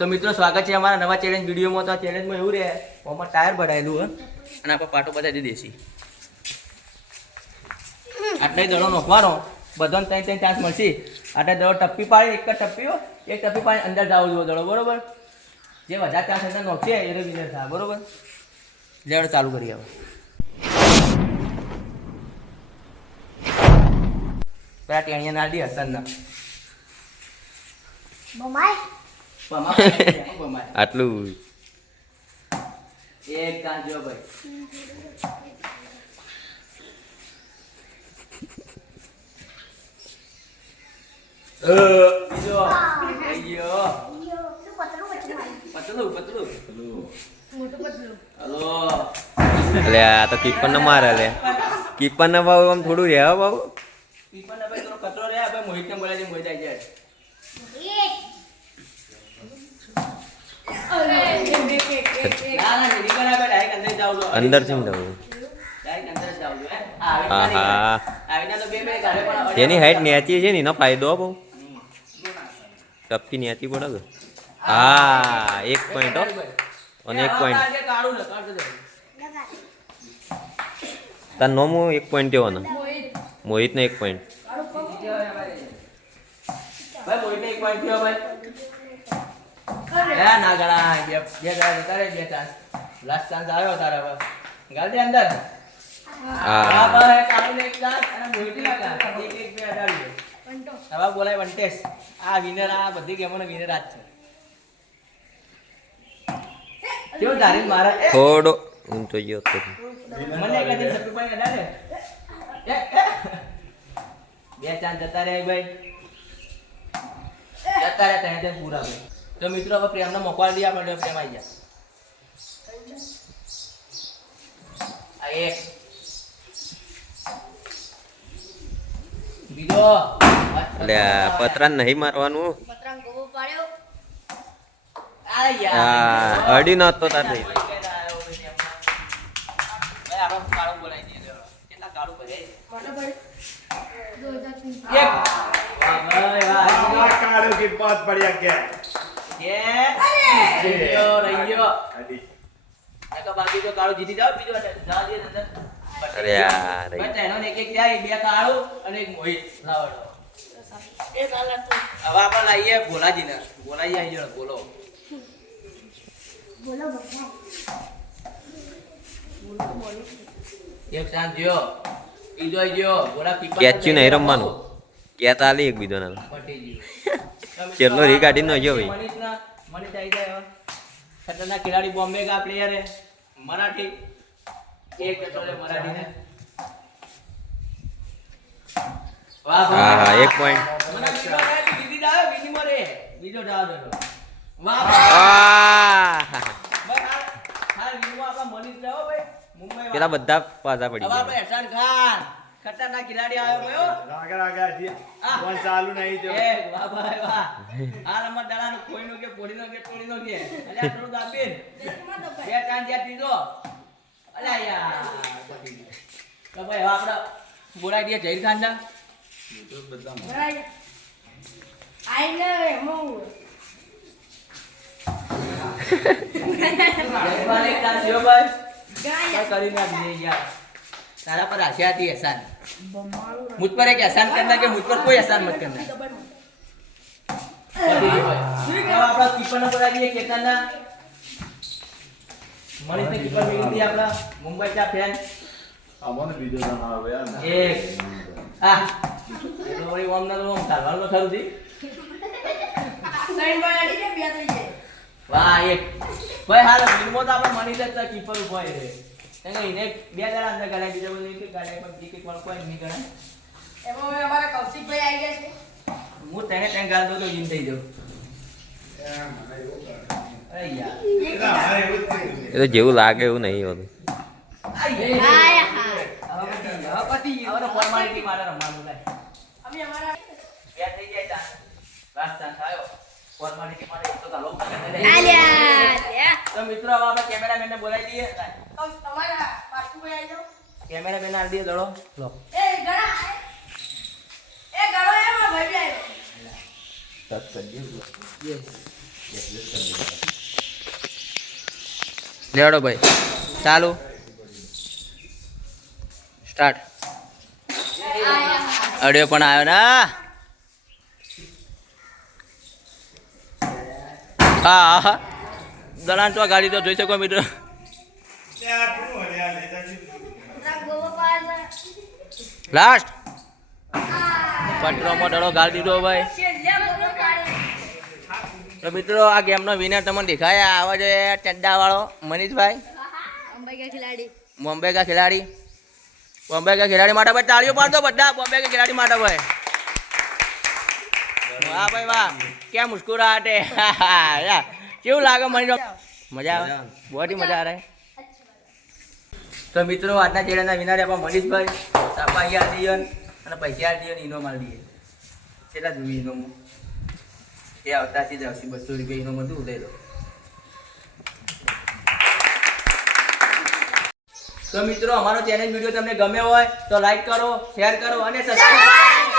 તો મિત્રો સ્વાગત છે અમારા નવા ચેલેન્જ વિડીયોમાં. તો આ ચેલેન્જમાં એવું રહે, આમાં ટાયર બઢાયેલું હોય અને આપણે પાટો બતાવી દેશી આટલે દડો નોખવાનો, બધાને ત્રણ ત્રણ ચાન્સ મળશે. આટલે દડો ટપ્પી પાડી, એક જ ટપ્પી હોય, એક ટપ્પી પાડી અંદર જાવ જોઈએ દડો, બરોબર? જે વધારે ચાન્સ અંદર નોખશે એ વિનર થાય, બરોબર? લેવડ ચાલુ કરીએ હવે. પેલા ટેણિયા ના દી હસનના આટલું એક ચાન્સ જો ભાઈ. બીજો અయ్యో પતલું હલો. એટલે આ તો કીપર ને મારે લે, કીપર ને ભાવ આમ થોડું રહે ભાવ. પીપર ના ભાઈ થોડો કચરો રહે, ભાઈ મોહિત ને બોલાવી મોહિત આવી જાય. અંદર છે ને એની હાઈટ નેચી છે ને એનો ફાયદો બહુ ટપકી નેચી પડે કે. હા 1 પોઈન્ટ અને 1 પોઈન્ટ તાર નોમો 1 પોઈન્ટ એવો ને મોહિત ને 1 પોઈન્ટ. ના ગણા બે તારે બે ચાન્સ, લાસ્ટ ચાન્સ આવ્યો તારે હવે ગાલ દે અંદર. હા ભાઈ કાળું ને એક ચાન્સ અને મોહિતી ના ચાન્સ, એક એક બે અડાડી દે. હવે બોલાય વંટેસ. આ વિનર, આ બધી ગેમોનો વિનર આજ છે. કેવો ધારી મારા થોડો ઊંચો ગયો તો મને કદી સપી પાઈ અડાડે. બે ચાન્સ જતા રહે ભાઈ, જતા રહે ત્યાં પૂરા ભાઈ. તો મિત્રો હવે પ્રેમને મોકવા દઈએ આપણે, પ્રેમ આવી જાય. આ એક બીજો એટલે પતરા નહીં મારવાનું. અડી ન તો તાર નહીં. બાકી તો કાળું જીતી જાવ. બીજો અરે યાર એક એક જાય, બે કાળું અને એક મોહિત. લાવડો હવે આપણે લાવીએ ભોલાજીને. ભોલાજી આવી જાવ, બોલો. એક શાંત જ્યો, બીજો આવી ગયો. ભોલા પીપર કેચ્યું નહીં રમવાનું, કેતા આલી એક બીજો ના ચેલો રી ગાડી નો ગયો ભાઈ. મનીષ આવી જાય. ખતરનાક ખેલાડી બોમ્બે કા પ્લેયર है, मराठी. एक मराठी ने वाह હા હા 1 પોઈન્ટ. દીદી દાવ વિની મરે બીજો દાવ દો. વાહ આ ભાઈ હા વિનો આપા મનીષ લેવો ભાઈ મુંબઈ. પેલા બધા પાછા પડી હવે આપણે ગયા. એહસાન ખાન ખતરનાક ખેલાડી આવ્યો ભાઈ. ફોન ચાલુ નહીં તો એ વાહ ભાઈ વાહ. આ રમત દાડાનો કોઈનો કે પોડીનો કે તોડીનો કે અલ્યા થોડું દાબીન બે ચાન્સ યાદ દીધો. અલ્યા યાર તો ભાઈ હવે આપણે બોલાઈ દઈએ જહીર ખાન ના. જયપાલ એક ચાન્સ જો ભાઈ કરી ના દે યાર. तारा पर आशा थी एहसान, मुझ पर एक एहसान करना कि मुझ पर कोई एहसान मत करना. अब आपका कीपर ने बोला दिए केतनना मनीष ने कीपर मिली थी आपका मुंबई का फैन. આમાં વિડિયો બનાવો યાર. एक आ ये तो वही ओम ना ओम थालवाल નો થરું દી. સાઈન બાય આડી કે બે થઈ જાય. વાહ એક ભાઈ હાલ મિલમો તો આપણે મनीष જ कीपर ઉભો છે. એને ઇને બે જણા અંદર ગળાઈ બીજો બોલી કે ગાડી પર એક એક વાળો કોઈ નહીં ગણાય. એમાં અમારા કૌશિકભાઈ આવી ગયા છે. હું તેને ત્યાં ગાલ દો તો જીન થઈ જાઉં. અરે યાર એ તો જેવું લાગે એવું નહીં હોતું. હવે ફોર્માલિટી માટે રમવાનું લાય. અમે અમારા બે થઈ ગયા ચાન્સ, લાસ્ટ ચાન્સ આવ્યો ફોર્માલિટી માટે. તો ચાલો તો મિત્રો હવે આપણે કેમેરામેનને બોલાવી દઈએ. તમારા પાછુભાઈ આવી જાઓ. કેમેરામેન આલ દે દડો લો. એ ગણા એ ગણો એમાં ભાઈ આવ્યો. Yes. લેવડો ભાઈ ચાલુ સ્ટાર્ટ અડ્યો પણ આવ્યો ને હા હા દલાન તો ગાડી તો જોઈ શકો મિત્રો લાસ્ટ પટરોમાં ડળો ગાળી દીધો ભાઈ તો મિત્રો આ ગેમનો વિનર તમને દેખાયા આવા છે ચડ્ડા વાળો મનીષભાઈ બોમ્બે કા ખિલાડી માટે ભાઈ તાળીઓ પાડતો બધા બોમ્બે કા ખિલાડી માટે ભાઈ વાહ ભાઈ વાહ क्या मुस्कुराहटे કેવું લાગે મને મજા આવે બહુ મજા આવે તો મિત્રો આજના ચેડાના વિનર આપણા મનીષભાઈ તાપા ગયા દિયન અને પૈસા દિયન ઇનો માલ દઈએ કેટલા જોઈ ઇનો એ આવતા છે 200 રૂપિયા ઇનો બધું લઈ લો તો મિત્રો અમારો ચેનલ વિડીયો તમને ગમ્યો હોય તો લાઈક કરો શેર કરો અને સબસ્ક્રાઇબ